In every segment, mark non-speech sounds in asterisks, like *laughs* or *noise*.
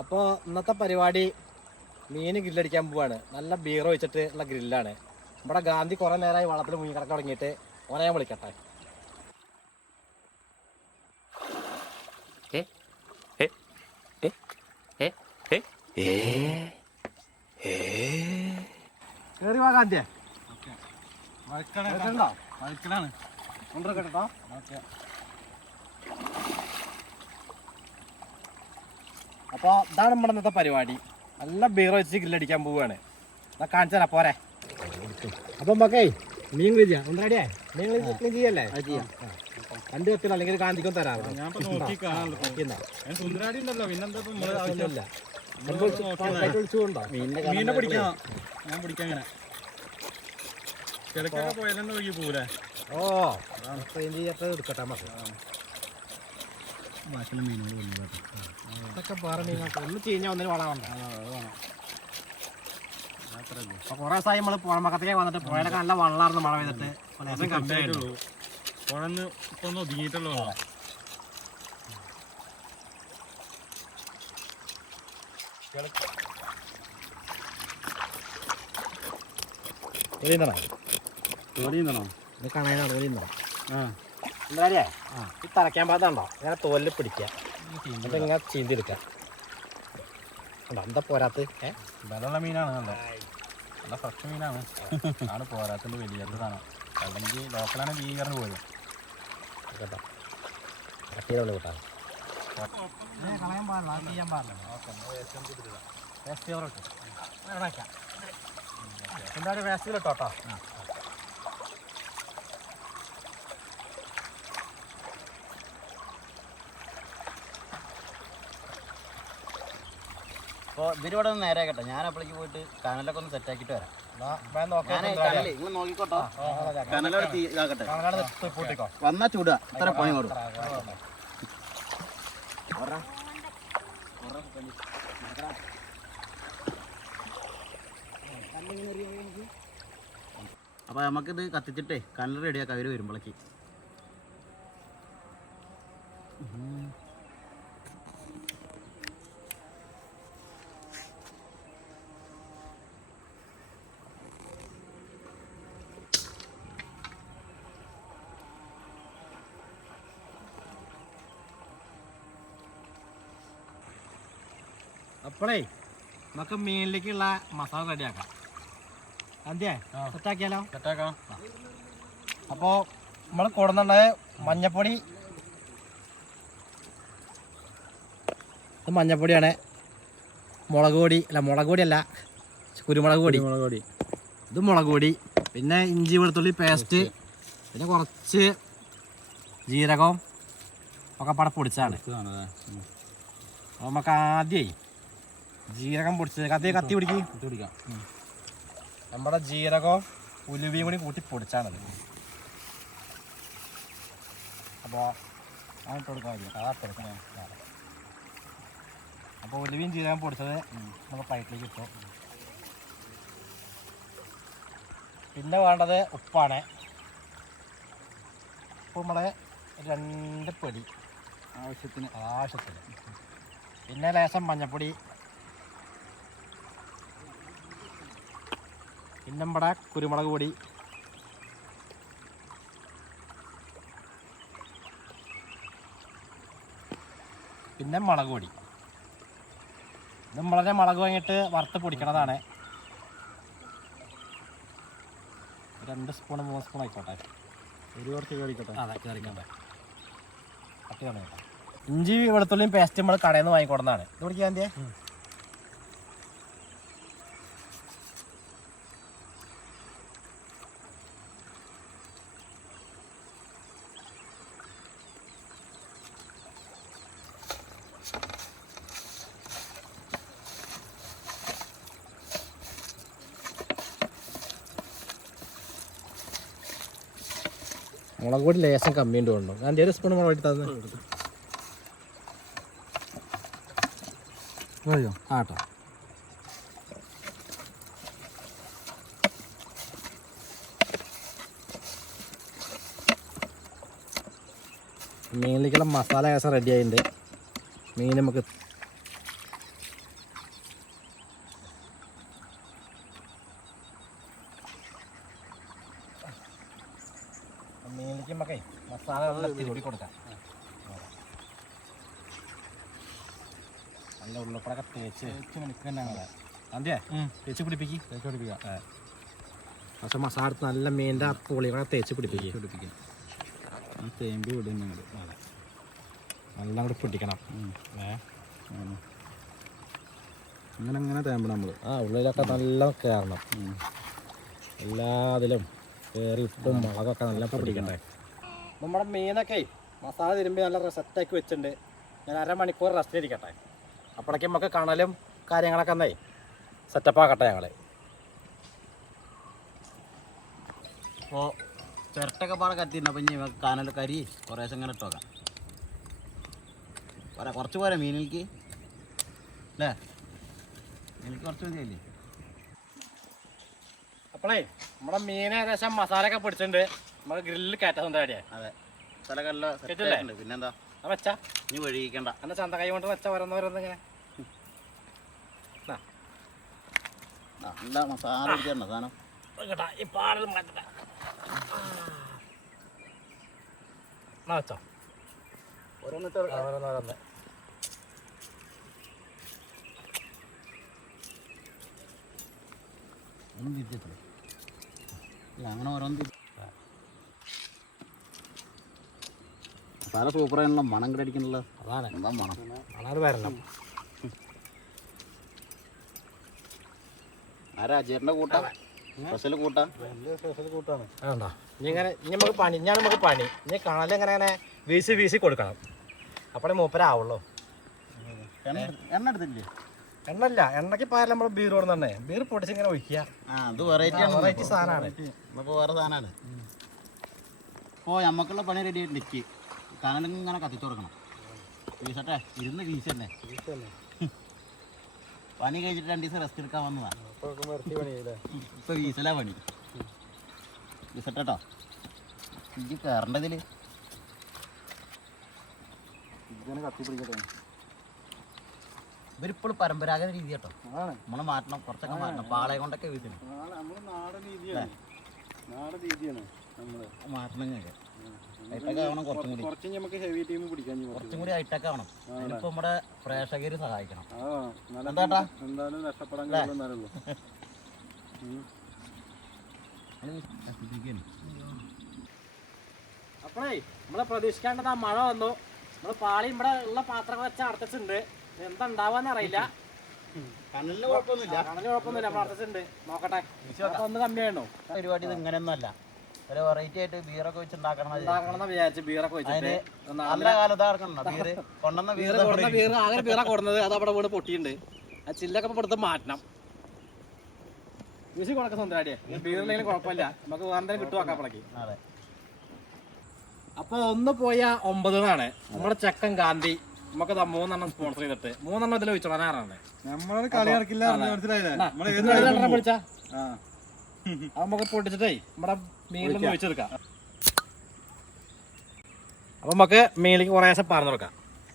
അപ്പോൾ ഇന്നത്തെ പരിപാടി മീൻ ഗ്രില്ലടിക്കാൻ പോവാണ്. നല്ല ബീർ വെച്ചിട്ട് ഉള്ള ഗ്രില്ലാണ്. നമ്മുടെ ഗാന്ധി കുറേ നേരമായി വളത്തിൽ മുങ്ങി കിടക്കാൻ തുടങ്ങിയിട്ട് ഓനെ ഞാൻ വിളിക്കട്ടെ. കയറി വാ ഗാന്ധിയെ. വഴക്കണോ വഴുക്കലാണ് കൊണ്ടുവരട്ടെ കേട്ടോ. അപ്പോൾ ഇതാണ് നമ്മുടെ ഇന്നത്തെ പരിപാടി. നല്ല ബീർ വെച്ച് ഗ്രില്ലടിക്കാൻ പോവുകയാണ്. എന്നാ കാണിച്ചു തരാം പോരെ. അപ്പം മക്കേ മീൻ ഒന്നരടിയേ മീൻ ക്ലീൻ ചെയ്യല്ലേ? രണ്ട് വെക്കില്ല അല്ലെങ്കിൽ കാന്തിക്കും ആവശ്യമില്ല. മീനെ പിടിക്കാം. ഞാൻ പിടിക്കാം ഇങ്ങനെ. കിടക്കൊക്കെ പോയാലും നോക്കി പോകൂലേ ഓ ക്ലീൻ ചെയ്യാത്തത് എടുക്കട്ടെ നമുക്ക്. ബാക്കിയുള്ള മീനുകൾ വന്നു ഇതൊക്കെ വേറെ മീനൊക്കെ ഒന്ന് ചീഞ്ഞ ഒന്നിന് വളമുണ്ട് അപ്പൊ കുറെ ദിവസമായി നമ്മൾ പുഴമക്കത്തേക്ക് വന്നിട്ട് പുഴയിലൊക്കെ നല്ല വെള്ളമായിരുന്നു മഴ പെയ്തിട്ട് ലേശം കമ്മിയായിട്ടുള്ളൂ പുഴന്ന് ഇപ്പൊ ഒന്ന് ഒതുങ്ങിയിട്ടുള്ളൂ ജോലിയുന്നോ ഇത് കാണാനാണ് തോന്നിയിരുന്നോ ആ. എന്തായാലേ ഈ തറയ്ക്കാൻ പാടുണ്ടോ ഇങ്ങനെ തോലിൽ പിടിക്കുക. എന്നിട്ട് ഇങ്ങനെ ചീന്തി എടുക്കുക ഉണ്ടോ എന്താ പോരാത്ത്? ഏഹ് വിലയുള്ള മീനാണ് നല്ല നല്ല ഫ്രഷ് മീനാണ്. ആണ് പോരാത്തത് സാധനം അല്ലെങ്കിൽ ലോക്കലാണ് ഭീകരന് പോലും കേട്ടോ കട്ടിയുള്ള കൂട്ടാണ്. കളയാൻ പാടില്ല. ചെയ്യാൻ പാടില്ല. വേസ്റ്റ് ഇവിടെ വയ്ക്കാം എന്തായാലും വേസ്റ്റിൽ ഇട്ടോ കേട്ടോ അപ്പോൾ ഇവരിവിടെ ഒന്ന് നേരെ കേട്ടോ ഞാൻ അപ്പോഴേക്ക് പോയിട്ട് കനലൊക്കെ ഒന്ന് സെറ്റ് ആക്കിയിട്ട് വരാം. വന്നാ ചൂടുക. ഇത്ര പണി മാറും അപ്പൊ നമുക്കിത് കത്തിച്ചിട്ടേ കനൽ റെഡിയാക്കാം അവർ വരുമ്പോഴേക്ക് അപ്പോഴേ നമുക്ക് മീനിലേക്കുള്ള മസാല റെഡിയാക്കാം. അതെ സെറ്റാക്കിയാലോ? സെറ്റാക്കാം. അപ്പോൾ നമ്മൾ കൊടുന്നുണ്ടായ മഞ്ഞപ്പൊടി. ഇത് മഞ്ഞപ്പൊടിയാണ്. മുളക് പൊടി അല്ല മുളക് പൊടി അല്ല കുരുമുളക് പൊടി. മുളക് പൊടി. ഇത് മുളക് പൊടി പിന്നെ ഇഞ്ചി വെളുത്തുള്ളി പേസ്റ്റ് പിന്നെ കുറച്ച് ജീരകവും ഒക്കെ പട പൊടിച്ചാണ് അപ്പോൾ നമുക്ക് ആദ്യമേ ജീരകം പൊടിച്ചത്. കത്തി കത്തി പിടിക്കും. കത്തി പിടിക്കാം. നമ്മുടെ ജീരകവും ഉലുവയും കൂടി കൂട്ടി പൊടിച്ചാണത് അപ്പോൾ അങ്ങോട്ട് കൊടുക്കാൻ മതി ആ കൊടുക്കണം അപ്പോൾ ഉലുവയും ജീരകം പൊടിച്ചത് നമ്മുടെ പ്ലേറ്റിലേക്ക് ഇട്ടു. പിന്നെ വേണ്ടത് ഉപ്പാണ്. ഉപ്പ് നമ്മളെ രണ്ട് പൊടി ആവശ്യത്തിന്. ആവശ്യത്തിന്. പിന്നെ ലേശം മഞ്ഞപ്പൊടി പിന്നെ നമ്മുടെ കുരുമുളക് പൊടി. പിന്നെ മുളക് പൊടി. നമ്മളെ വളരെ മുളക് വാങ്ങിയിട്ട് വറുത്ത് പൊടിക്കണതാണ്. രണ്ട് സ്പൂൺ മൂന്ന് സ്പൂൺ ആയിക്കോട്ടെ. ഒരു കുറച്ച് കയറിക്കോട്ടെ അതെ ഇഞ്ചി വെളുത്തുള്ളിയും പേസ്റ്റ് നമ്മൾ കടയിൽ നിന്ന് വാങ്ങിക്കൊടുന്നതാണ്. ഇത് പിടിക്കാൻ എന്തിയെ മുളക് പൊടി ലേശം കമ്മിയുണ്ട് കൊണ്ടു ഞാൻ ഒരു സ്പൂൺ മുളക് പൊടി തന്നെ. മതിയോ ആട്ടോ മീനിലേക്കുള്ള മസാല ഏകദേശം റെഡി ആയിട്ടുണ്ട്. മീൻ നമുക്ക് നമുക്കേ മസാല നല്ല തിരുടി കൊടുക്കാം. നല്ല ഉള്ളിപ്പടൊക്കെ തേച്ച് തേച്ച് മണിക്കന്നെ അതെ തേച്ച് പിടിപ്പിക്കും. തേച്ച് പിടിപ്പിക്കാം. പക്ഷെ മസാല നല്ല മീന്റെ പുളികളെ തേച്ച് പിടിപ്പിക്കുക പിടിപ്പിക്കാം. തേമ്പി വിടുന്നുണ്ട് നല്ല കൂടി പിടിക്കണം അങ്ങനെ അങ്ങനെ തേമ്പണം നമ്മൾ ആ ഉള്ളിലൊക്കെ നല്ല കയറണം എല്ലാതിലും കയറി ഉപ്പും മുളകൊക്കെ നല്ല പിടിക്കണ്ടേ? നമ്മുടെ മീനൊക്കെ മസാല തിരുമ്പി നല്ല സെറ്റാക്കി വെച്ചിട്ടുണ്ട്. ഞാൻ അരമണിക്കൂർ റെസ്റ്റ് ഇരിക്കട്ടെ. അപ്പോഴേക്കും നമുക്ക് കണലും കാര്യങ്ങളൊക്കെ എന്നേ സെറ്റപ്പ് ആക്കട്ടെ ഞങ്ങൾ അപ്പോൾ ചിരട്ടൊക്കെ പാടെ കത്തിയിട്ടുണ്ട്. അപ്പം ഇനി കാനൽ കരി കുറേശ്ശെ ഇങ്ങനെ ഇട്ട് വെക്കാം. പോരാ കുറച്ച് പോരാ മീനിലേക്ക് അല്ലേ? മീനിലേക്ക് കുറച്ച് മതിയല്ലേ? അപ്പോളേ നമ്മുടെ മീൻ ഏകദേശം മസാലയൊക്കെ പിടിച്ചിട്ടുണ്ട്. നമുക്ക് ഗ്രില്ലിൽ കയറ്റാൻ അതെ. സ്ഥലമല്ല കേട്ടില്ലേ? സെറ്റ് പിന്നെന്താ? ആ വെച്ചാ? ഇനി വഴിയിക്കണ്ട. എന്നെ ചന്ത കൈ കൊണ്ട് വെച്ച വരുന്ന ഇങ്ങനെ നല്ല മസാല സാധനം? ഈ പാടൽ മാറ്റട്ടെ എന്നാ വെച്ചോ? ഓരോന്നിട്ട് ഓരോന്നോരോന്ന് ഒന്നും തിരിച്ചിട്ടില്ല. അങ്ങനെ ഓരോന്ന് മസാല സൂപ്പറായിട്ടുള്ള മണം കൂടെ അടിക്കണല്ലോ. അതാണ്. എന്താ മണം? അതാണ് വരണം. ആരാ അജയറിന്റെ കൂട്ടാ? സ്പെഷ്യൽ കൂട്ടാ? സ്പെഷ്യൽ കൂട്ടാണ്. അതുണ്ടോ ഇനി ഇങ്ങനെ ഇനി നമുക്ക് പണി ഞാൻ നമുക്ക് പണി. ഇനി കാണാൻ ഇങ്ങനെ ഇങ്ങനെ വീശി വീശി കൊടുക്കണം. അപ്പോഴേ മൂപ്പരാവുള്ളൂ എണ്ണ എണ്ണ എടുത്തില്ലേ എണ്ണല്ല എണ്ണയ്ക്ക് പാല നമ്മൾ ബീർ കൊടുന്നെ ബീർ പൊടിച്ച് ഇങ്ങനെ ഒഴിക്കുക. അത് വെറൈറ്റി സാധനമാണ്. വേറെ സാധനമാണ്. അപ്പോൾ നമുക്കുള്ള പണി റെഡി ആയിട്ട് നിൽക്കി കനലും ഇങ്ങനെ കത്തിച്ചു കൊടുക്കണം വീശട്ടെ ഇരുന്ന് വീശല്ലേ പണി കഴിച്ചിട്ട് രണ്ട് ദിവസം റെസ്റ്റ് എടുക്കാൻ വന്നതാ. ഇപ്പൊ വീശലാ പണി. വീശട്ടോ ഇജ്ജ് കയറേണ്ടതിൽ കത്തി പിടിക്കട്ടെ. ഇവരിപ്പോഴും പരമ്പരാഗത രീതി കേട്ടോ നമ്മൾ മാറ്റണം കുറച്ചൊക്കെ മാറ്റണം. പാളയെ കൊണ്ടൊക്കെ വീട്ടിൽ മാറ്റണം കുറച്ചും കൂടി. കുറച്ച് നമുക്ക് ഹെവി ടീം പിടിക്കാൻ കുറച്ചും കൂടി ഹൈടെക് ആവണം. അതിനിപ്പോ നമ്മുടെ പ്രേക്ഷകര് സഹായിക്കണം. എന്താട്ടാ എന്തായാലും രക്ഷപ്പെടാൻ കഴിയുമെന്നാലുള്ളൂ അപ്പോഴേ നമ്മളെ പ്രതീക്ഷിക്കേണ്ടത് ആ മഴ വന്നു. നമ്മൾ പാളി ഇവിടെ ഉള്ള പാത്രങ്ങൾ വെച്ച് അടച്ചിട്ടുണ്ട്. എന്താ ഉണ്ടാവാന്ന് അറിയില്ല. കണലിന് കുഴപ്പമൊന്നുമില്ല. കണലിന് കുഴപ്പമൊന്നുമില്ല. നമ്മൾ അടച്ചിട്ടുണ്ട് നോക്കട്ടെ ഒന്ന് കമ്മിയാണോ പരിപാടി ഇത് ഇങ്ങനെയൊന്നും അല്ല ഒരു വെറൈറ്റി ആയിട്ട് ബീറൊക്കെ വെച്ച് ഉണ്ടാക്കണം ഉണ്ടാക്കണം വിചാരിച്ച് ബീറൊക്കെ വെച്ചിട്ട് നല്ല കാലം ഇതാക്കണം ബീറ് *laughs* കൊണ്ടുവന്ന ബീർ ബീറ് കൊടുന്ന ബീർ ആകെ ബീറ കൊടുന്നത് അത് അവിടെ വീട് പൊട്ടിയിട്ടുണ്ട്. ആ ചില്ലൊക്കെ ഇപ്പൊ എടുത്ത് മാറ്റണം. വീശി കൊടുക്ക സ്വന്തമാടിയെ ബീറിലെങ്കിലും കുഴപ്പമില്ല. നമുക്ക് വേറെ കിട്ടും നോക്കാം അപ്പോഴേക്ക് അതെ. അപ്പൊ ഒന്ന് പോയ ഒമ്പത് എന്നാണ് നമ്മുടെ ചെക്കൻ ഗാന്ധി. നമുക്ക് ദാ മൂന്നെണ്ണം സ്പോൺസർ ചെയ്തിട്ട്. മൂന്നെണ്ണം ഇതിൽ വെച്ചോളാനാറാണ് നമ്മളൊരു കളി ഇറക്കില്ല നമ്മൾ പിടിച്ചാ? നമുക്ക് പൊട്ടിച്ചിട്ടേ നമ്മുടെ മീനിലൊന്ന് അപ്പൊ നമുക്ക് മീനിലേക്ക് ദിവസം പറഞ്ഞു കൊടുക്കാം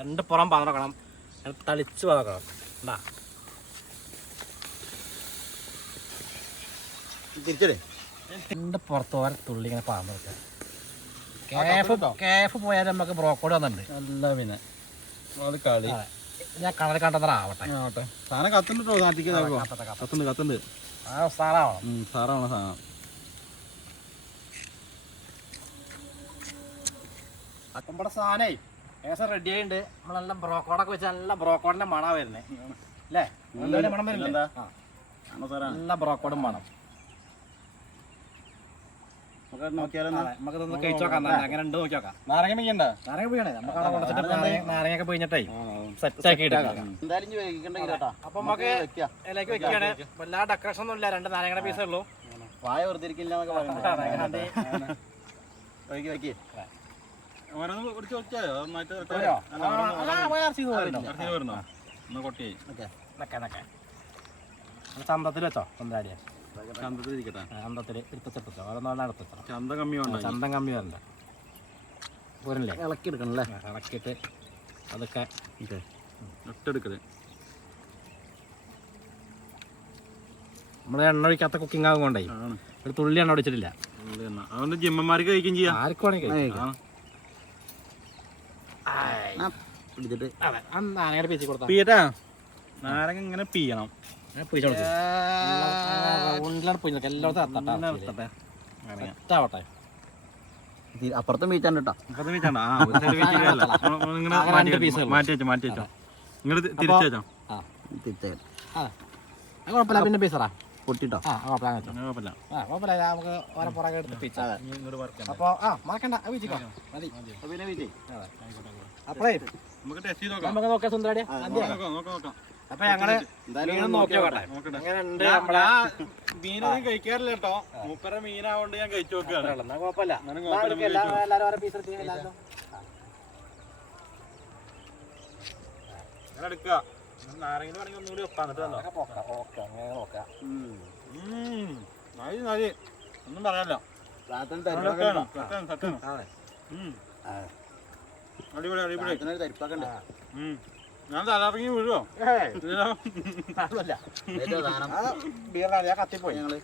രണ്ട് പുറം പറഞ്ഞു കൊടുക്കണം തളിച്ച് നോക്കണം എന്താ തിരിച്ചേ രണ്ട് പുറത്ത് ഓരോ തുള്ളി ഇങ്ങനെ പറഞ്ഞു കൊടുക്കാം കേഫ് കേഫ് പോയാൽ നമുക്ക് ബ്രോക്കോഡ് വന്നിട്ടുണ്ട്. അല്ല പിന്നെ. അത് കളി. ഞാൻ കളർ കണ്ടത്ര ആവട്ടെ. ആവട്ടെ. സാധനം കത്തുണ്ടോ കത്തട്ടെ, കത്തട്ടെ. കത്തുണ്ട് കത്തുണ്ട് ആ സാറാവണം. സാറാണ് സാധനം. അപ്പം ഇവിടെ സാധനേ. ഏകദേശം റെഡി ആയിട്ടുണ്ട് നമ്മളെല്ലാം ബ്രോക്കോടൊക്കെ വെച്ച് നല്ല ബ്രോക്കോടിന്റെ മണാ വരുന്നത് അല്ലേ നല്ലൊരു മണം ആണോ നല്ല ബ്രോക്കോടും മണം. നമുക്ക് നോക്കിയാലോ അതെ, നമുക്കിതൊന്ന് കഴിച്ചു നോക്കാം. എന്നാ. അങ്ങനെ ഉണ്ട് നോക്കി നോക്കാം. നാരങ്ങ നാരങ്ങ പിഴിയണേ. നമുക്ക് നാരങ്ങയൊക്കെ പിഴിഞ്ഞിട്ടേ അപ്പൊ നമുക്ക് വെക്കുകയാണ്. ഡെക്കറേഷൻ ഒന്നും ഇല്ല രണ്ട് നാരങ്ങയുടെ പീസേ ഉള്ളൂ. വായ വെറുതെ ഇരിക്കില്ല എന്നൊക്കെ പറയുന്നത് വൈകി വൈകി ഓരോന്ന് നന്നായിട്ട് വരുന്നോ ഒന്ന് ചന്തത്തിൽ വെച്ചോ ചന്താടിയെ ചന്തത്തിൽ ഇരിക്കട്ടെ. ചന്തത്തിൽ ഓരോന്നോടെ എടുത്തിട്ടോ ചന്ത കമ്മി വേണ്ട ചന്തം കമ്മി വരണ്ട പോരല്ലേ ഇളക്കി എടുക്കണം അല്ലേ ഇളക്കിയിട്ട് അതൊക്കെ ഒട്ടെടുക്കൽ നമ്മളെ എണ്ണ ഒഴിക്കാത്ത കുക്കിംഗ് ആകുകൊണ്ടേ ഒരു തുള്ളി എണ്ണ ഒടിച്ചിട്ടില്ല. അതുകൊണ്ട് ജിമ്മന്മാർക്ക് കഴിക്കുകയും ചെയ്യാം. ആർക്കും വേണമെങ്കിൽ പിടിച്ചിട്ട്. പീച്ചി നാരങ്ങ ഇങ്ങനെ പീയണം അപ്പുറത്തും കേട്ടോ. ഇങ്ങനെ മാറ്റി വെച്ചോ, മാറ്റി വെച്ചോ തിരിച്ചു വെച്ചോ. ആ. തിരിച്ചേ കുഴപ്പമില്ല. പിന്നെ പീസറാ പൊട്ടിട്ടോ? ആ കുഴപ്പമില്ല വെച്ചോ. കുഴപ്പമില്ല. ആ കുഴപ്പമില്ല നമുക്ക് ഓരോ പുറകെ എടുത്ത്. അപ്പോൾ ആ മറക്കണ്ട വീച്ചിക്കോ മതി. പിന്നെ വീച്ചേ അപ്പോഴേ നമുക്ക് ടെസ്റ്റ് ചെയ്ത് നോക്കാം. നമുക്ക് നോക്കാം സുന്ദരടി. അപ്പൊ ഞങ്ങൾ എന്തായാലും നോക്കിയോട്ടെ മീനൊന്നും കഴിക്കാറില്ല കേട്ടോ. മൂപ്പര മീനാവോണ്ട് ഞാൻ കഴിച്ചു നോക്കുകയാണ്. കുഴപ്പമില്ല. എല്ലാവരും ഓരോ പീസ് എടുത്ത് എല്ലാവരും എടുക്കുക. നാരങ്ങ വേണമെങ്കിൽ ഒന്നുകൂടി വെക്കാം. എന്നിട്ട് തന്നോ? അതൊക്കെ ഓക്കെ അങ്ങനെ നോക്കാം. ഒന്നും. അടിപൊളി തരിപ്പാക്കണ്ടേ ഉം. ഞാൻ തലറങ്ങി വീഴുവോ? ബിയറാണ് കത്തിപ്പോയി. ഞങ്ങൾ.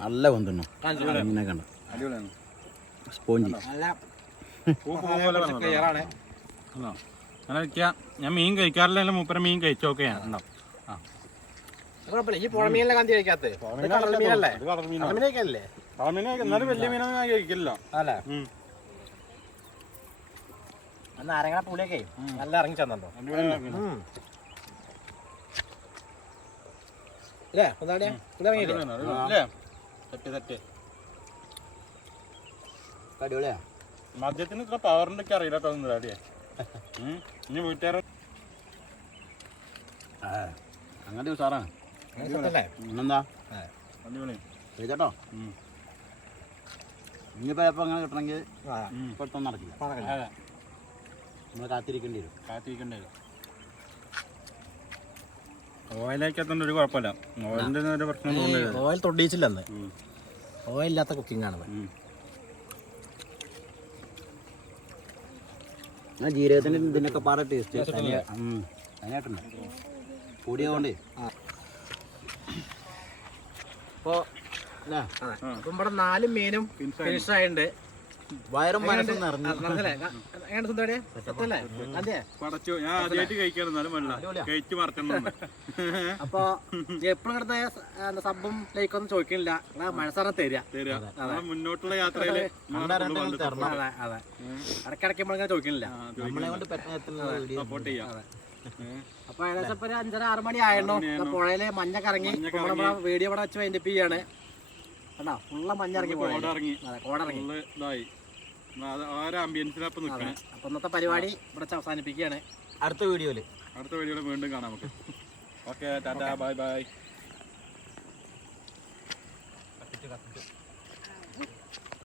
നല്ല കൊണ്ടുണ്ടോ മീനെ കണ്ടോ അടിപൊളിയാണ്. സ്പോഞ്ചി. നല്ല പൂപ്പ് *laughs* അങ്ങനെ വെക്കുക ഞാൻ മീൻ കഴിക്കാറില്ല മൂപ്പര മീൻ കഴിച്ചോക്കെ ഞാൻ. ഉണ്ടോ? ആ. കുഴപ്പമില്ല. ഈ പുഴമീനിലെ കന്തി കഴിക്കാത്ത? കടൽ മീനല്ലേ? ഇത് കടൽ മീനാണ്. കടൽ മീനൊക്കെയല്ലേ കടൽ മീനെ എന്നാലും വലിയ മീനൊന്നും ഞാൻ കഴിക്കില്ല. അല്ലേ ഉം. നാരങ്ങ പുളിയൊക്കെ നല്ല ഇറങ്ങി ചെന്നോ ഇറങ്ങിയില്ലേ? അടിപൊളിയാ. മദ്യത്തിന് ഇത്ര പവറിന്റെ ഒക്കെ അറിയില്ല കേട്ടോ ഇനി വീട്ടുകാരെ അങ്ങനത്തെ സെറ്റല്ലേ പിന്നെന്താ. ഇനിയിപ്പോ എപ്പോ അങ്ങനെ കിട്ടണമെങ്കിൽ. പെട്ടെന്ന് നടക്കില്ല. കാത്തിരിക്കേണ്ടി നമ്മൾ കാത്തിരിക്കേണ്ടി വരും. കാത്തിരിക്കണ്ടേ ഓയിലേക്കത്തോണ്ട് ഒരു കുഴപ്പമില്ല. ഓയിലിന്റെ ഒരു പ്രശ്നം ഓയിൽ തൊടിയിച്ചില്ലെന്ന് ഓയിലില്ലാത്ത ഓയിൽ ഇല്ലാത്ത കുക്കിംഗ് ആണ് ഞാൻ ജീരകത്തിന് ഇതിനൊക്കെ പാടെ ടേസ്റ്റ് അതിനായിട്ടുണ്ട് കൂടിയതുകൊണ്ട് അപ്പോ അല്ലേ? അപ്പം ഇവിടെ നാല് മീനും ഫിനിഷ് ആയിട്ടുണ്ട്. വയറും മനസ്സും നിറഞ്ഞു. എങ്ങനെ അതെ പടച്ചു ഞാൻ ആദ്യമായിട്ട് കഴിക്കാൻ എന്നാലും വേണ്ട കഴിച്ച് മറക്കണം അപ്പൊ എപ്പോഴും കിടന്ന സബും ലൈക്കൊന്നും ചോദിക്കണില്ല. നിങ്ങളെ മനസ്സാണ് തരിക. തരിക. മുന്നോട്ടുള്ള യാത്രയിൽ അതെ. അതെ ഇടയ്ക്കിടയ്ക്ക് നമ്മളിങ്ങനെ ചോദിക്കണില്ല. നമ്മളെ കൊണ്ട് പെട്ടെന്ന് സപ്പോർട്ട് ചെയ്യാം. അപ്പൊ ഏകദേശം ഇപ്പൊ അഞ്ചര ആറ് മണി ആയണ്ടോ പുഴയിൽ മഞ്ഞ കറങ്ങി. വീഡിയോ ഇവിടെ വെച്ച് വൈൻഡപ്പ് ചെയ്യാണ്. കണ്ടോ? ഫുള്ള മഞ്ഞ ഇറങ്ങി പോയി കോടിറങ്ങി അപ്പൊ ഇന്നത്തെ പരിപാടി ഇവിടെ അവസാനിപ്പിക്കുകയാണ്. അടുത്ത വീഡിയോയിൽ. അടുത്ത വീഡിയോയിൽ വീണ്ടും കാണാം നമുക്ക്. Okay tata bye bye.